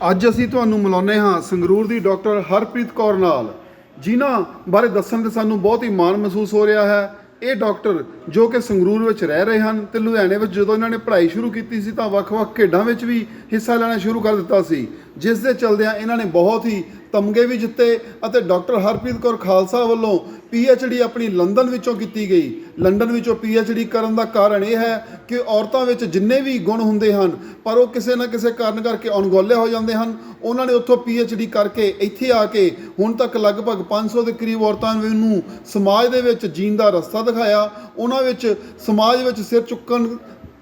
ਅੱਜ ਅਸੀਂ ਤੁਹਾਨੂੰ ਮਿਲਾਉਂਦੇ ਹਾਂ ਸੰਗਰੂਰ ਦੀ ਡਾਕਟਰ ਹਰਪ੍ਰੀਤ ਕੌਰ ਨਾਲ, ਜਿਨ੍ਹਾਂ ਬਾਰੇ ਦੱਸਣ ਤੇ ਸਾਨੂੰ ਬਹੁਤ ਹੀ ਮਾਣ ਮਹਿਸੂਸ ਹੋ ਰਿਹਾ ਹੈ। ਇਹ ਡਾਕਟਰ ਜੋ ਕਿ ਸੰਗਰੂਰ ਵਿੱਚ ਰਹਿ ਰਹੇ ਹਨ ਤੇ ਲੁਧਿਆਣੇ ਵਿੱਚ ਜਦੋਂ ਇਹਨਾਂ ਨੇ ਪੜ੍ਹਾਈ ਸ਼ੁਰੂ ਕੀਤੀ ਸੀ ਤਾਂ ਵੱਖ-ਵੱਖ ਖੇਡਾਂ ਵਿੱਚ ਵੀ ਹਿੱਸਾ ਲੈਣਾ ਸ਼ੁਰੂ ਕਰ ਦਿੱਤਾ ਸੀ, ਜਿਸ ਦੇ ਚਲਦਿਆਂ ਇਹਨਾਂ ਨੇ ਬਹੁਤ ਹੀ ਤਮਗੇ ਵੀ ਜਿੱਤੇ ਅਤੇ ਡਾਕਟਰ ਹਰਪ੍ਰੀਤ ਕੌਰ ਖਾਲਸਾ ਵੱਲੋਂ PhD ਆਪਣੀ ਲੰਡਨ ਵਿੱਚੋਂ ਕੀਤੀ ਗਈ। ਲੰਡਨ ਵਿੱਚੋਂ PhD ਕਰਨ ਦਾ ਕਾਰਨ ਇਹ ਹੈ ਕਿ ਔਰਤਾਂ ਵਿੱਚ ਜਿੰਨੇ ਵੀ ਗੁਣ ਹੁੰਦੇ ਹਨ ਪਰ ਉਹ ਕਿਸੇ ਨਾ ਕਿਸੇ ਕਾਰਨ ਕਰਕੇ ਅਣਗੌਲੇ ਹੋ ਜਾਂਦੇ ਹਨ। ਉਹਨਾਂ ਨੇ ਉੱਥੋਂ PhD ਕਰਕੇ ਇੱਥੇ ਆ ਕੇ ਹੁਣ ਤੱਕ ਲਗਭਗ 500 ਦੇ ਕਰੀਬ ਔਰਤਾਂ ਨੂੰ ਸਮਾਜ ਦੇ ਵਿੱਚ ਜੀਣ ਦਾ ਰਸਤਾ ਦਿਖਾਇਆ। ਉਹਨਾਂ ਵਿੱਚ ਸਮਾਜ ਵਿੱਚ ਸਿਰ ਚੁੱਕਣ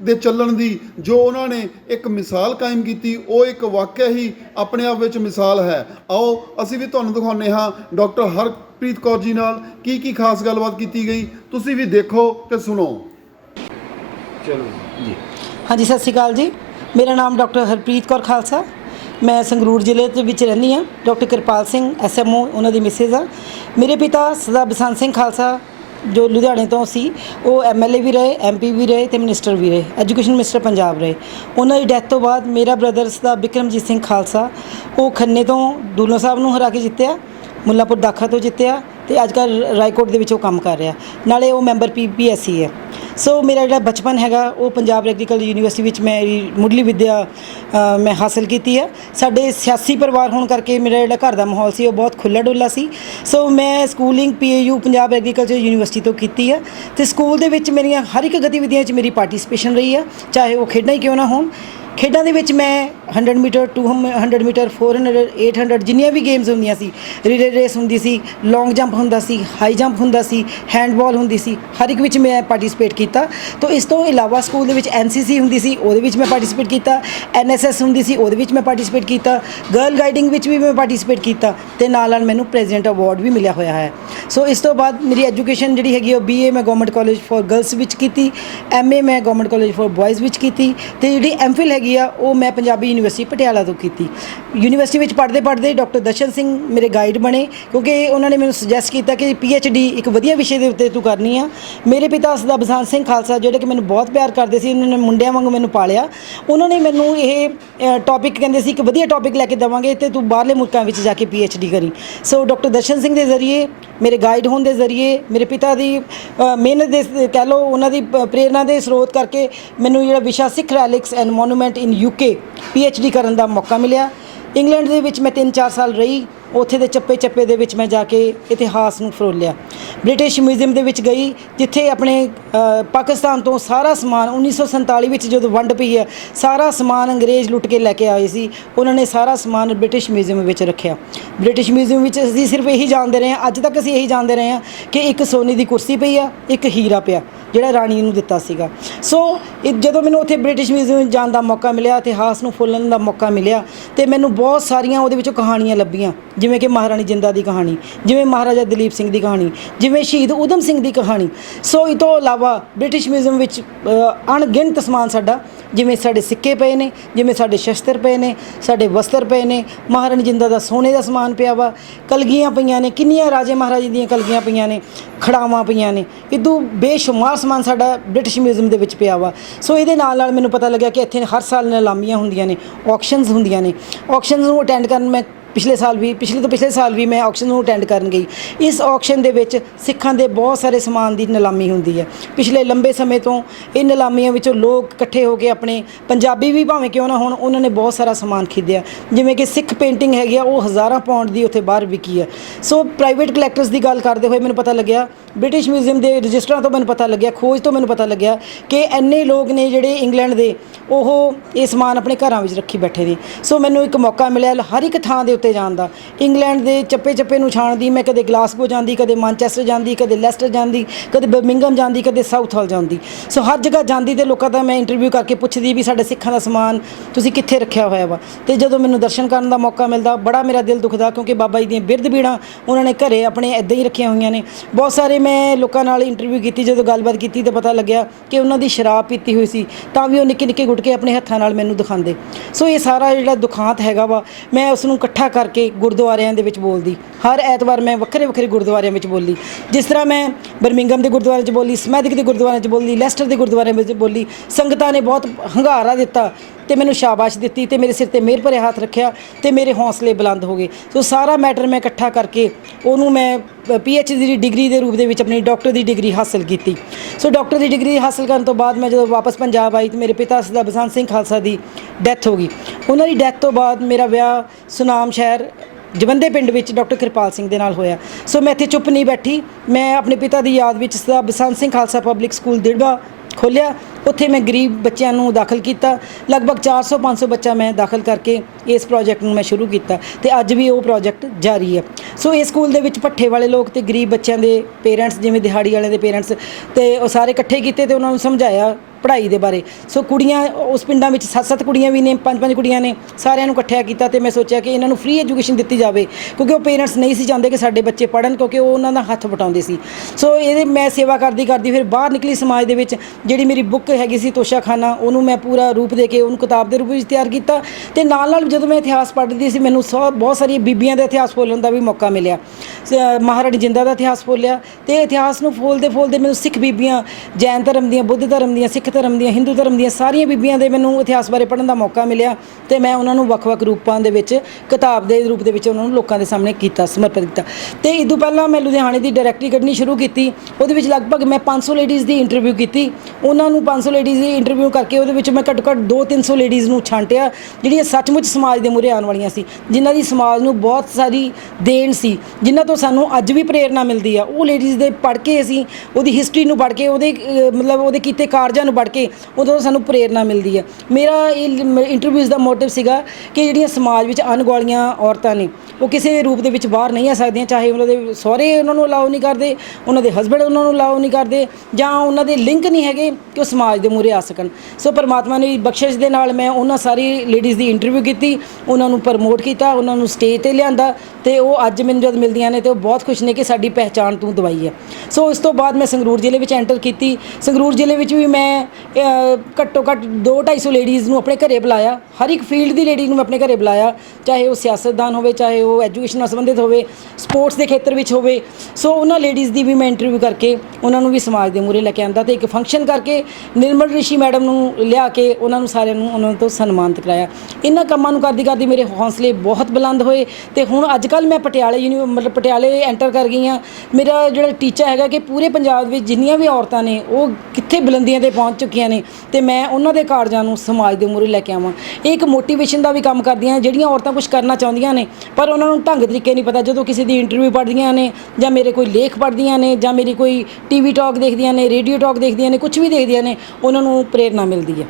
ਦੇ ਚੱਲਣ ਦੀ ਜੋ ਉਹਨਾਂ ਨੇ ਇੱਕ ਮਿਸਾਲ ਕਾਇਮ ਕੀਤੀ, ਉਹ ਇੱਕ ਵਾਕਿਆ ਹੀ ਆਪਣੇ ਆਪ ਵਿੱਚ ਮਿਸਾਲ ਹੈ। ਆਓ ਅਸੀਂ ਵੀ ਤੁਹਾਨੂੰ ਦਿਖਾਉਂਦੇ ਹਾਂ ਡਾਕਟਰ ਹਰਪ੍ਰੀਤ ਕੌਰ ਜੀ ਨਾਲ ਕੀ ਖਾਸ ਗੱਲਬਾਤ ਕੀਤੀ ਗਈ। ਤੁਸੀਂ ਵੀ ਦੇਖੋ ਤੇ ਸੁਣੋ। ਚਲੋ ਜੀ। हाँ जी, सत श्री अकाल जी। मेरा नाम डॉक्टर हरप्रीत कौर खालसा। मैं संगरूर जिले विच रहनी हाँ। डॉक्टर कृपाल सिंह SMO उन्हों की मिसेज हाँ। मेरे पिता सरदार बसंत सिंह खालसा जो लुधियाने तो सी, वो MLA भी रहे, MP भी रहे तो मिनिस्टर भी रहे, एजुकेशन मिनिस्टर पंजाब रहे। उन्होंने डैथ तो बाद मेरा ब्रदर सरदार बिक्रमजीत सिंह खालसा वो खन्ने तो दूलों साहब नूं हरा के जित्तिया, मुल्लापुर दाखा तो जित्तिया तो अजकल रायकोट दे विच वो काम कर रहा, नाले वो मैंबर PPSC है। सो मेरा जो बचपन हैगा वो पंजाब एग्रीकल्चर यूनीवर्सिटी विच मेरी मुढ़ली विद्या मैं हासिल की है। साडे सियासी परिवार होने करके मेरा जो घर का माहौल सी वो बहुत खुला डुला सी। सो मैं schooling PAU Punjab agriculture university तो की है तो स्कूल दे विच मेरियां हर एक गतिविधियां मेरी पार्टिसिपेशन रही है, चाहे वो खेडां ही क्यों ना होण। खेडों के विच मैं 100 मीटर 200 मीटर 400 800 जिन्नियां भी गेम्स होंदियां सी, रिले रेस होंदी सी, लॉन्ग जंप होंदा सी, हाई जंप होंदा सी, हैंडबॉल होंदी सी, हर एक विच मैं पार्टिसिपेट किया। तो इस तो इलावा स्कूल दे विच NCC होंदी सी, उहदे विच मैं पार्टिसिपेट किया, NSS होंदी सी, उहदे विच मैं पार्टिसिपेट किया, गर्ल गाइडिंग विच भी मैं पार्टिसिपेट किया ते नाल नाल मैनूं प्रेजिडेंट अवार्ड भी मिलिया होया है। सो इस तो बाद मेरी एजुकेशन जिहड़ी हैगी BA मैं गवर्नमेंट कॉलेज फॉर गर्ल्स विच कीती, MA मैं गवर्नमेंट कॉलेज फॉर बॉयज़ विच कीती ते जिहड़ी MPhil हैगी आ वो मैं पंजाबी यूनीवर्सिटी पटियाला तो की। यूनीवर्सिटी में पढ़ते पढ़ते डॉक्टर दर्शन सिंह मेरे गाइड बने, क्योंकि उन्होंने मैंने सुजैसट किया कि PhD एक वधिया विषय के उत्ते तू करनी आ। मेरे पिता सरदार बसंत सिंह खालसा जोड़े कि मैंने बहुत प्यार करते सी, उन्होंने मुंडिया वांग मैंने पालिया। उन्होंने मैनू ये टॉपिक कहते सी कि वधिया टॉपिक लैके देवांगे तो तू बाहरले मुल्कों में जाके PhD करी। सो डॉक्टर दर्शन सिंह के जरिए मेरे गाइड होने के जरिए मेरे पिता की मेहनत के कह लो उन्होंने प्रेरणा के स्रोत करके मैनू जो विशा Sikh relics and monument in UK PhD करने का मौका मिला। इंग्लैंड के विच मैं 3-4 साल रही, उत्थे दे चप्पे चप्पे दे विच मैं जाके इतिहास नूं फरोलिया। ब्रिटिश म्यूजियम दे विच गई जिथे अपने पाकिस्तान तो सारा समान 1947 विच जो वंड पई है सारा समान अंग्रेज़ लुट के लैके आए सी, उन्होंने सारा समान ब्रिटिश म्यूजियम विच रखिया। ब्रिटिश म्यूजियम विच असीं सिर्फ यही जानते रहे हैं, अज तक असीं यही जानते रहे हैं कि एक सोने की कुर्सी पई आ, एक हीरा पिया ਜਿਹੜਾ ਰਾਣੀ ਨੂੰ ਦਿੱਤਾ ਸੀਗਾ। ਸੋ ਜਦੋਂ ਮੈਨੂੰ ਉੱਥੇ ਬ੍ਰਿਟਿਸ਼ ਮਿਊਜ਼ੀਅਮ ਜਾਣ ਦਾ ਮੌਕਾ ਮਿਲਿਆ, ਇਤਿਹਾਸ ਨੂੰ ਫੋਲਣ ਦਾ ਮੌਕਾ ਮਿਲਿਆ ਤੇ ਮੈਨੂੰ ਬਹੁਤ ਸਾਰੀਆਂ ਉਹਦੇ ਵਿੱਚੋਂ ਕਹਾਣੀਆਂ ਲੱਭੀਆਂ, ਜਿਵੇਂ ਕਿ ਮਹਾਰਾਣੀ ਜਿੰਦਾ ਦੀ ਕਹਾਣੀ, ਜਿਵੇਂ ਮਹਾਰਾਜਾ ਦਲੀਪ ਸਿੰਘ ਦੀ ਕਹਾਣੀ, ਜਿਵੇਂ ਸ਼ਹੀਦ ਊਧਮ ਸਿੰਘ ਦੀ ਕਹਾਣੀ। ਸੋ ਇਹ ਤੋਂ ਇਲਾਵਾ ਬ੍ਰਿਟਿਸ਼ ਮਿਊਜ਼ੀਅਮ ਵਿੱਚ ਅਣਗਿਣਤ ਸਮਾਨ ਸਾਡਾ, ਜਿਵੇਂ ਸਾਡੇ ਸਿੱਕੇ ਪਏ ਨੇ, ਜਿਵੇਂ ਸਾਡੇ ਸ਼ਸਤਰ ਪਏ ਨੇ, ਸਾਡੇ ਵਸਤਰ ਪਏ ਨੇ, ਮਹਾਰਾਣੀ ਜਿੰਦਾ ਦਾ ਸੋਨੇ ਦਾ ਸਮਾਨ ਪਿਆ ਵਾ, ਕਲਗੀਆਂ ਪਈਆਂ ਨੇ, ਕਿੰਨੀਆਂ ਰਾਜੇ ਮਹਾਰਾਜੇ ਦੀਆਂ ਕਲਗੀਆਂ ਪਈਆਂ ਨੇ, ਖੜਾਵਾਂ ਪਈਆਂ ਨੇ, ਇਦੋਂ ਬੇਸ਼ੁਮਾਰ ਸਮਾਨ ਸਾਡਾ ਬ੍ਰਿਟਿਸ਼ ਮਿਊਜ਼ੀਅਮ ਦੇ ਵਿੱਚ ਪਿਆ ਵਾ। ਸੋ ਇਹਦੇ ਨਾਲ ਨਾਲ ਮੈਨੂੰ ਪਤਾ ਲੱਗਿਆ ਕਿ ਇੱਥੇ ਹਰ ਸਾਲ ਨਿਲਾਮੀਆਂ ਹੁੰਦੀਆਂ ਨੇ, ਔਕਸ਼ਨਸ ਹੁੰਦੀਆਂ ਨੇ। ਔਕਸ਼ਨਸ ਨੂੰ ਅਟੈਂਡ ਕਰਨ ਮੈਂ पिछले साल भी मैं ऑक्शन में अटेंड कर गई। इस ऑक्शन के सिखां के बहुत सारे समान की नीलामी होंदी है। पिछले लंबे समय तो ये नीलामियां विचों लोग इकट्ठे होकर अपने पंजाबी भी भावें क्यों ना होण उन्होंने बहुत सारा समान खरीदिया, जिवें कि सिख पेंटिंग हैगी वो हज़ारां पाउंड की उत्थे बाहर विकी है। सो प्राइवेट कलैक्टर्स की गल करते हुए मैंने पता लग्या, ब्रिटिश म्यूजियम के रजिस्टरां तो मैंने पता लग्या, खोज तो मैंने पता लग्या कि इन्ने लोग ने जिहड़े इंग्लैंड के वो ये समान अपने घरां विच रखी बैठे ने। सो मैनूं एक मौका मिलिया हर एक थां दे उत्ते जाण दा, इंग्लैंड के चप्पे चप्पे नूं छाणदी। मैं कदे ग्लासगो जांदी, कदे मैनचेस्टर जांदी, कदे लेस्टर जांदी, कदे बर्मिंघम जांदी, कदे साउथ हॉल जांदी। सो हर जगह जांदी ते लोकां दा मैं इंटरव्यू करके पुछदी भी साडे सिखां दा समान तुसीं कित्थे रखिया होया वा। ते जदों मैनूं दर्शन करन दा मौका मिलदा बड़ा मेरा दिल दुखदा, क्योंकि बाबा जी दीयां बिरध बीड़ां उन्होंने घरे अपने इदां ही रखिया होईयां ने। बहुत सारे मैं लोकां नाल इंटरव्यू कीती, जदों गलबात कीती तो पता लग्या कि उन्हां दी शराब पीती हुई सी, तां भी वो निक्के निक्के ਟੁੱਟ ਕੇ ਆਪਣੇ ਹੱਥਾਂ ਨਾਲ ਮੈਨੂੰ ਦਿਖਾਉਂਦੇ। ਸੋ ਇਹ ਸਾਰਾ ਜਿਹੜਾ ਦੁਖਾਂਤ ਹੈਗਾ ਵਾ, ਮੈਂ ਉਸ ਨੂੰ ਇਕੱਠਾ ਕਰਕੇ ਗੁਰਦੁਆਰਿਆਂ ਦੇ ਵਿੱਚ ਬੋਲਦੀ। ਹਰ ਐਤਵਾਰ ਮੈਂ ਵੱਖਰੇ ਵੱਖਰੇ ਗੁਰਦੁਆਰਿਆਂ ਵਿੱਚ ਬੋਲੀ। ਜਿਸ ਤਰ੍ਹਾਂ ਮੈਂ ਬਰਮਿੰਗਮ ਦੇ ਗੁਰਦੁਆਰੇ 'ਚ ਬੋਲੀ, ਸਮੈਦਿਕ ਦੇ ਗੁਰਦੁਆਰੇ 'ਚ ਬੋਲੀ, ਲੈਸਟਰ ਦੇ ਗੁਰਦੁਆਰੇ ਵਿੱਚ ਬੋਲੀ। ਸੰਗਤਾਂ ਨੇ ਬਹੁਤ ਹੰਗਾਰਾ ਦਿੱਤਾ ਤੇ ਮੈਨੂੰ ਸ਼ਾਬਾਸ਼ ਦਿੱਤੀ ਤੇ ਮੇਰੇ ਸਿਰ ਤੇ ਮਿਹਰ ਭਰੇ ਹੱਥ ਰੱਖਿਆ ਤੇ ਮੇਰੇ ਹੌਸਲੇ ਬੁਲੰਦ ਹੋ ਗਏ। ਸੋ ਸਾਰਾ ਮੈਟਰ ਮੈਂ ਇਕੱਠਾ ਕਰਕੇ ਉਹਨੂੰ ਮੈਂ PhD ਦੀ ਡਿਗਰੀ ਦੇ ਰੂਪ ਦੇ ਵਿੱਚ ਆਪਣੀ ਡਾਕਟਰ ਦੀ ਡਿਗਰੀ ਹਾਸਲ ਕੀਤੀ। ਸੋ ਡਾਕਟਰ ਦੀ ਡਿਗਰੀ ਹਾਸਲ ਕਰਨ ਤੋਂ ਬਾਅਦ ਮੈਂ ਜਦੋਂ ਵਾਪਸ ਪੰਜਾਬ ਆਈ ਤਾਂ ਮੇਰੇ ਪਿਤਾ ਸਰਦਾਰ ਬਸੰਤ ਸਿੰਘ ਖਾਲਸਾ ਦੀ ਡੈਥ ਹੋ ਗਈ। ਉਹਨਾਂ ਦੀ ਡੈਥ ਤੋਂ ਬਾਅਦ ਮੇਰਾ ਵਿਆਹ ਸੁਨਾਮ ਸ਼ਹਿਰ ਜਵੰਦੇ ਪਿੰਡ ਵਿੱਚ ਡਾਕਟਰ ਕਿਰਪਾਲ ਸਿੰਘ ਦੇ ਨਾਲ ਹੋਇਆ। ਸੋ ਮੈਂ ਇੱਥੇ ਚੁੱਪ ਨਹੀਂ ਬੈਠੀ, ਮੈਂ ਆਪਣੇ ਪਿਤਾ ਦੀ ਯਾਦ ਵਿੱਚ ਸਰਦਾਰ ਬਸੰਤ ਸਿੰਘ ਖਾਲਸਾ ਪਬਲਿਕ ਸਕੂਲ ਦਿੜਬਾ ਖੋਲ੍ਹਿਆ। ਉੱਥੇ ਮੈਂ ਗਰੀਬ ਬੱਚਿਆਂ ਨੂੰ ਦਾਖਲ ਕੀਤਾ। ਲਗਭਗ 400-500 ਬੱਚਾ ਮੈਂ ਦਾਖਲ ਕਰਕੇ ਇਸ ਪ੍ਰੋਜੈਕਟ ਨੂੰ ਮੈਂ ਸ਼ੁਰੂ ਕੀਤਾ ਤੇ ਅੱਜ ਵੀ ਉਹ ਪ੍ਰੋਜੈਕਟ ਜਾਰੀ ਹੈ। ਸੋ ਇਸ ਸਕੂਲ ਦੇ ਵਿੱਚ ਭੱਠੇ ਵਾਲੇ ਲੋਕ ਤੇ ਗਰੀਬ ਬੱਚਿਆਂ ਦੇ ਪੇਰੈਂਟਸ, ਜਿਵੇਂ ਦਿਹਾੜੀ ਵਾਲਿਆਂ ਦੇ ਪੇਰੈਂਟਸ, ਤੇ ਉਹ ਸਾਰੇ ਇਕੱਠੇ ਕੀਤੇ ਤੇ ਉਹਨਾਂ ਨੂੰ ਸਮਝਾਇਆ ਪੜ੍ਹਾਈ ਦੇ ਬਾਰੇ। ਸੋ ਕੁੜੀਆਂ ਉਸ ਪਿੰਡਾਂ ਵਿੱਚ 7-7 ਕੁੜੀਆਂ ਵੀ ਨੇ, 5-5 ਕੁੜੀਆਂ ਨੇ, ਸਾਰਿਆਂ ਨੂੰ ਇਕੱਠਿਆ ਕੀਤਾ ਤੇ ਮੈਂ ਸੋਚਿਆ ਕਿ ਇਹਨਾਂ ਨੂੰ ਫ੍ਰੀ ਐਜੂਕੇਸ਼ਨ ਦਿੱਤੀ ਜਾਵੇ, ਕਿਉਂਕਿ ਉਹ ਪੇਰੈਂਟਸ ਨਹੀਂ ਸੀ ਚਾਹੁੰਦੇ ਕਿ ਸਾਡੇ ਬੱਚੇ ਪੜ੍ਹਨ, ਕਿਉਂਕਿ ਉਹ ਉਹਨਾਂ ਦਾ ਹੱਥ ਵਟਾਉਂਦੇ ਸੀ। ਸੋ ਇਹਦੇ ਮੈਂ ਸੇਵਾ ਕਰਦੀ ਕਰਦੀ ਫਿਰ ਬਾਹਰ ਨਿਕਲੀ ਸਮਾਜ ਦੇ ਵਿੱਚ। ਜਿਹੜੀ ਮੇਰੀ ਬੁੱਕ ਹੈਗੀ ਸੀ ਤੋਸ਼ਾਖਾਨਾ, ਉਹਨੂੰ ਮੈਂ ਪੂਰਾ ਰੂਪ ਦੇ ਕੇ ਉਹਨੂੰ ਕਿਤਾਬ ਦੇ ਰੂਪ ਵਿੱਚ ਤਿਆਰ ਕੀਤਾ ਤੇ ਨਾਲ ਨਾਲ ਜਦੋਂ ਮੈਂ ਇਤਿਹਾਸ ਪੜ੍ਹਦੀ ਸੀ ਮੈਨੂੰ ਬਹੁਤ ਸਾਰੀਆਂ ਬੀਬੀਆਂ ਦਾ ਇਤਿਹਾਸ ਫੋਲਣ ਦਾ ਵੀ ਮੌਕਾ ਮਿਲਿਆ। ਮਹਾਰਾਣੀ ਜਿੰਦਾ ਦਾ ਇਤਿਹਾਸ ਫੋਲਿਆ ਤੇ ਇਤਿਹਾਸ ਨੂੰ ਫੋਲਦੇ ਫੋਲਦੇ ਮੈਨੂੰ ਸਿੱਖ ਬੀਬੀਆਂ, ਜੈਨ ਧਰਮ ਦੀਆਂ, ਬੁੱਧ ਧਰਮ ਦੀਆਂ, ਸਿੱਖ ਧਰਮ ਦੀਆਂ, ਹਿੰਦੂ ਧਰਮ ਦੀਆਂ ਸਾਰੀਆਂ ਬੀਬੀਆਂ ਦੇ ਮੈਨੂੰ ਇਤਿਹਾਸ ਬਾਰੇ ਪੜ੍ਹਨ ਦਾ ਮੌਕਾ ਮਿਲਿਆ ਤੇ ਮੈਂ ਉਹਨਾਂ ਨੂੰ ਵੱਖ-ਵੱਖ ਰੂਪਾਂ ਦੇ ਵਿੱਚ ਕਿਤਾਬ ਦੇ ਰੂਪ ਦੇ ਵਿੱਚ ਉਹਨਾਂ ਨੂੰ ਲੋਕਾਂ ਦੇ ਸਾਹਮਣੇ ਕੀਤਾ, ਸਮਰਪਿਤ ਕੀਤਾ। ਤੇ ਇਸ ਤੋਂ ਪਹਿਲਾਂ ਮੈਂ ਲੁਧਿਆਣੇ ਦੀ ਡਾਇਰੈਕਟਰੀ ਕੱਢਣੀ ਸ਼ੁਰੂ ਕੀਤੀ। ਉਹਦੇ ਵਿੱਚ ਲਗਭਗ ਮੈਂ 500 ਲੇਡੀਜ਼ ਦੀ ਇੰਟਰਵਿਊ ਕੀਤੀ। ਉਹਨਾਂ ਨੂੰ 500 ਲੇਡੀਜ਼ ਦੀ ਇੰਟਰਵਿਊ ਕਰਕੇ ਉਹਦੇ ਵਿੱਚ ਮੈਂ ਘੱਟੋ-ਘੱਟ 200-300 ਲੇਡੀਜ਼ ਨੂੰ ਛਾਂਟਿਆ ਜਿਹੜੀਆਂ ਸੱਚਮੁੱਚ ਸਮਾਜ ਦੇ ਮੂਹਰੇ ਆਉਣ ਵਾਲੀਆਂ ਸੀ, ਜਿਨ੍ਹਾਂ ਦੀ ਸਮਾਜ ਨੂੰ ਬਹੁਤ ਸਾਰੀ ਦੇਣ ਸੀ, ਜਿਨ੍ਹਾਂ ਤੋਂ ਸਾਨੂੰ ਅੱਜ ਵੀ ਪ੍ਰੇਰਨਾ ਮਿਲਦੀ ਆ। ਉਹ ਲੇਡੀਜ਼ ਦੇ ਪੜ੍ਹ ਕੇ, ਅਸੀਂ ਉਹਦੀ ਹਿਸਟਰੀ ਨੂੰ ਪੜ੍ਹ ਕੇ, ਉਹਦੇ ਮਤਲਬ ਉਹਦੇ ਕੀਤੇ ਕਾਰਜਾਂ ਨੂੰ ਪੜ੍ਹ ਕੇ ਉਦੋਂ ਸਾਨੂੰ ਪ੍ਰੇਰਨਾ ਮਿਲਦੀ ਹੈ। ਮੇਰਾ ਇਹ ਇੰਟਰਵਿਊਜ਼ ਦਾ ਮੋਟਿਵ ਸੀਗਾ ਕਿ ਜਿਹੜੀਆਂ ਸਮਾਜ ਵਿੱਚ ਅਣਗੌਲੀਆਂ ਔਰਤਾਂ ਨੇ ਉਹ ਕਿਸੇ ਰੂਪ ਦੇ ਵਿੱਚ ਬਾਹਰ ਨਹੀਂ ਆ ਸਕਦੀਆਂ, ਚਾਹੇ ਉਹਨਾਂ ਦੇ ਸਹੁਰੇ ਉਹਨਾਂ ਨੂੰ ਅਲਾਓ ਨਹੀਂ ਕਰਦੇ, ਉਹਨਾਂ ਦੇ ਹਸਬੈਂਡ ਉਹਨਾਂ ਨੂੰ ਅਲਾਓ ਨਹੀਂ ਕਰਦੇ, ਜਾਂ ਉਹਨਾਂ ਦੇ ਲਿੰਕ ਨਹੀਂ ਹੈਗੇ ਕਿ ਉਹ ਸਮਾਜ ਦੇ ਮੂਹਰੇ ਆ ਸਕਣ। ਸੋ ਪਰਮਾਤਮਾ ਨੇ ਬਖਸ਼ਿਸ਼ ਦੇ ਨਾਲ ਮੈਂ ਉਹਨਾਂ ਸਾਰੀ ਲੇਡੀਜ਼ ਦੀ ਇੰਟਰਵਿਊ ਕੀਤੀ, ਉਹਨਾਂ ਨੂੰ ਪ੍ਰਮੋਟ ਕੀਤਾ, ਉਹਨਾਂ ਨੂੰ ਸਟੇਜ 'ਤੇ ਲਿਆਂਦਾ ਤੇ ਉਹ ਅੱਜ ਮੈਨੂੰ ਜਦ ਮਿਲਦੀਆਂ ਨੇ ਤੇ ਉਹ ਬਹੁਤ ਖੁਸ਼ ਨੇ ਕਿ ਸਾਡੀ ਪਹਿਚਾਣ ਤੂੰ ਦਵਾਈ ਹੈ। ਸੋ ਇਸ ਤੋਂ ਬਾਅਦ ਮੈਂ ਸੰਗਰੂਰ ਜ਼ਿਲ੍ਹੇ ਵਿੱਚ ਐਂਟਰ ਕੀਤੀ। ਸੰਗਰੂਰ ਜ਼ਿਲ੍ਹੇ ਵਿੱਚ ਵੀ ਮੈਂ ਘੱਟੋ ਘੱਟ 200-250 ਲੇਡੀਜ਼ ਨੂੰ ਆਪਣੇ ਘਰੇ ਬੁਲਾਇਆ। ਹਰ ਇੱਕ ਫੀਲਡ ਦੀ ਲੇਡੀ ਨੂੰ ਮੈਂ ਆਪਣੇ ਘਰੇ ਬੁਲਾਇਆ, ਚਾਹੇ ਉਹ ਸਿਆਸਤਦਾਨ ਹੋਵੇ, ਚਾਹੇ ਉਹ ਐਜੂਕੇਸ਼ਨ ਨਾਲ ਸੰਬੰਧਿਤ ਹੋਵੇ, ਸਪੋਰਟਸ ਦੇ ਖੇਤਰ ਵਿੱਚ ਹੋਵੇ। ਸੋ ਉਹਨਾਂ ਲੇਡੀਜ਼ ਦੀ ਵੀ ਮੈਂ ਇੰਟਰਵਿਊ ਕਰਕੇ ਉਹਨਾਂ ਨੂੰ ਵੀ ਸਮਾਜ ਦੇ ਮੂਹਰੇ ਲੈ ਕੇ ਆਂਦਾ ਤੇ ਇੱਕ ਫੰਕਸ਼ਨ ਕਰਕੇ ਨਿਰਮਲ ਰਿਸ਼ੀ ਮੈਡਮ ਨੂੰ ਲਿਆ ਕੇ ਉਹਨਾਂ ਨੂੰ ਸਾਰਿਆਂ ਨੂੰ ਉਹਨਾਂ ਤੋਂ ਸਨਮਾਨਿਤ ਕਰਾਇਆ। ਇਹਨਾਂ ਕੰਮਾਂ ਨੂੰ ਕਰਦੀ ਕਰਦੀ ਮੇਰੇ ਹੌਸਲੇ ਬਹੁਤ ਬੁਲੰਦ ਹੋਏ ਤੇ ਹੁਣ ਅੱਜ ਕੱਲ੍ਹ ਮੈਂ ਪਟਿਆਲੇ ਐਂਟਰ ਕਰ ਗਈ ਹਾਂ। ਮੇਰਾ ਜਿਹੜਾ ਟੀਚਾ ਹੈਗਾ ਕਿ ਪੂਰੇ ਪੰਜਾਬ ਵਿੱਚ ਜਿੰਨੀਆਂ ਵੀ ਔਰਤਾਂ ਨੇ ਉਹ ਕਿੱਥੇ ਬੁਲੰਦੀਆਂ 'ਤੇ ਪਹੁੰਚ ਚੁੱਕੀਆਂ ਨੇ ਤੇ ਮੈਂ ਉਹਨਾਂ ਦੇ ਕਾਰਜਾਂ ਨੂੰ ਸਮਾਜ ਦੇ ਮੂਹਰੇ ਲੈ ਕੇ ਆਵਾਂ। ਇਹ ਇੱਕ ਮੋਟੀਵੇਸ਼ਨ ਦਾ ਵੀ ਕੰਮ ਕਰਦੀਆਂ, ਜਿਹੜੀਆਂ ਔਰਤਾਂ ਕੁਝ ਕਰਨਾ ਚਾਹੁੰਦੀਆਂ ਨੇ ਪਰ ਉਹਨਾਂ ਨੂੰ ਢੰਗ ਤਰੀਕੇ ਨਹੀਂ ਪਤਾ। ਜਦੋਂ ਕਿਸੇ ਦੀ ਇੰਟਰਵਿਊ ਪੜ੍ਹਦੀਆਂ ਨੇ ਜਾਂ ਮੇਰੇ ਕੋਈ ਲੇਖ ਪੜ੍ਹਦੀਆਂ ਨੇ ਜਾਂ ਮੇਰੀ ਕੋਈ TV ਟਾਕ ਦੇਖਦੀਆਂ ਨੇ, ਰੇਡੀਓ ਟਾਕ ਦੇਖਦੀਆਂ ਨੇ, ਕੁਝ ਵੀ ਦੇਖਦੀਆਂ ਨੇ, ਉਹਨਾਂ ਨੂੰ ਪ੍ਰੇਰਨਾ ਮਿਲਦੀ ਹੈ।